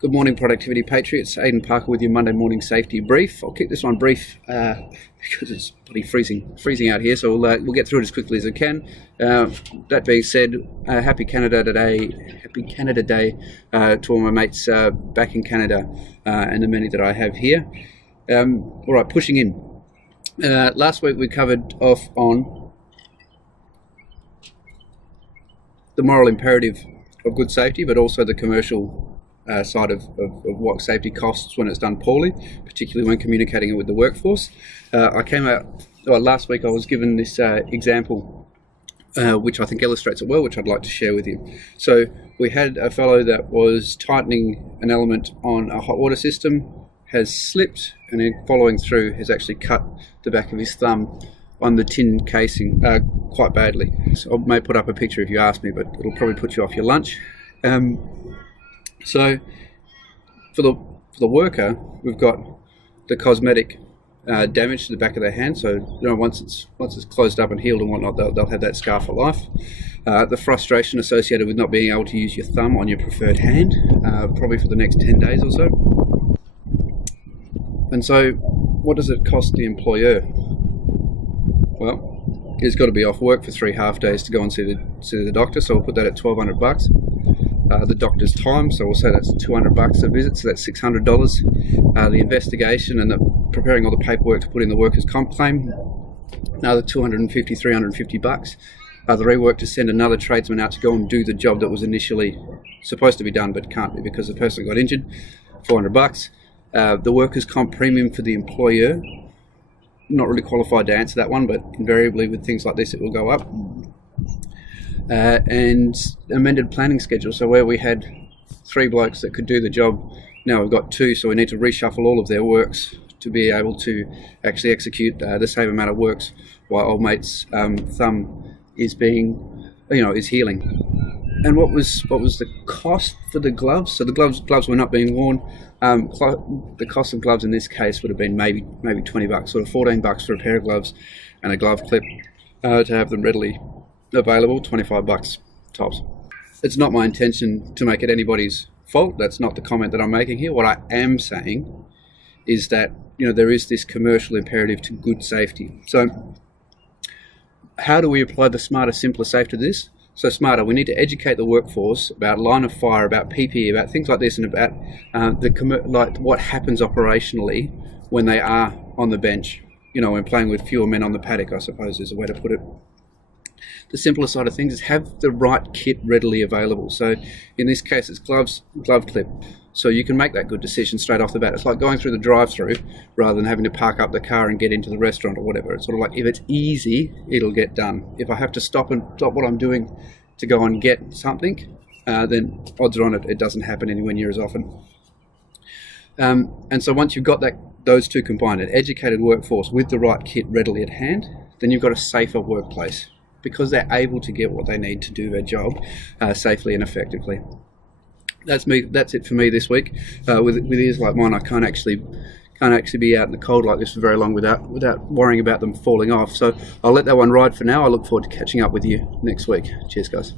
Good morning, Productivity Patriots. Aidan Parker with your Monday morning safety brief. I'll keep this one brief because it's pretty freezing out here, so we'll get through it as quickly as I can. That being said, happy Canada Day to all my mates back in Canada and the many that I have here. All right, pushing in. Last week we covered off on the moral imperative of good safety, but also the commercial side of what safety costs when it's done poorly, particularly when communicating it with the workforce. Last week I was given this example which I think illustrates it well, which I'd like to share with you. So we had a fellow that was tightening an element on a hot water system, has slipped, and then following through has actually cut the back of his thumb on the tin casing quite badly. So I may put up a picture if you ask me, but it'll probably put you off your lunch. So for the worker, we've got the cosmetic damage to the back of their hand. So once it's closed up and healed and whatnot, they'll have that scar for life. The frustration associated with not being able to use your thumb on your preferred hand, probably for the next 10 days or so. And so, what does it cost the employer? Well, he's got to be off work for 3 half days to go and see the doctor. So we'll put that at $1,200. The doctor's time, so we'll say that's $200 a visit, so that's $600. The investigation and the preparing all the paperwork to put in the workers' comp claim, another $250, $350. The rework to send another tradesman out to go and do the job that was initially supposed to be done but can't be because the person got injured, $400. The workers' comp premium for the employer, not really qualified to answer that one, but invariably with things like this it will go up. And amended planning schedule. So where we had 3 blokes that could do the job, now we've got 2, so we need to reshuffle all of their works to be able to actually execute the same amount of works while old mate's thumb is healing. And what was the cost for the gloves? So the gloves were not being worn. The cost of gloves in this case would have been maybe $20, sort of $14 for a pair of gloves and a glove clip to have them readily available, $25 tops. It's not my intention to make it anybody's fault. That's not the comment that I'm making here. What I am saying is that there is this commercial imperative to good safety. So how do we apply the smarter, simpler safe to this? So smarter, we need to educate the workforce about line of fire, about PPE, about things like this, and about what happens operationally when they are on the bench. When playing with fewer men on the paddock, I suppose is a way to put it. The simpler side of things is have the right kit readily available. So in this case, it's gloves, glove clip. So you can make that good decision straight off the bat. It's like going through the drive-through rather than having to park up the car and get into the restaurant or whatever. It's sort of like, if it's easy, it'll get done. If I have to stop what I'm doing to go and get something, then odds are on it doesn't happen anywhere near as often. And so once you've got those two combined, an educated workforce with the right kit readily at hand, then you've got a safer workplace, because they're able to get what they need to do their job safely and effectively. That's it for me this week. With ears like mine, I can't actually be out in the cold like this for very long without worrying about them falling off. So I'll let that one ride for now. I look forward to catching up with you next week. Cheers, guys.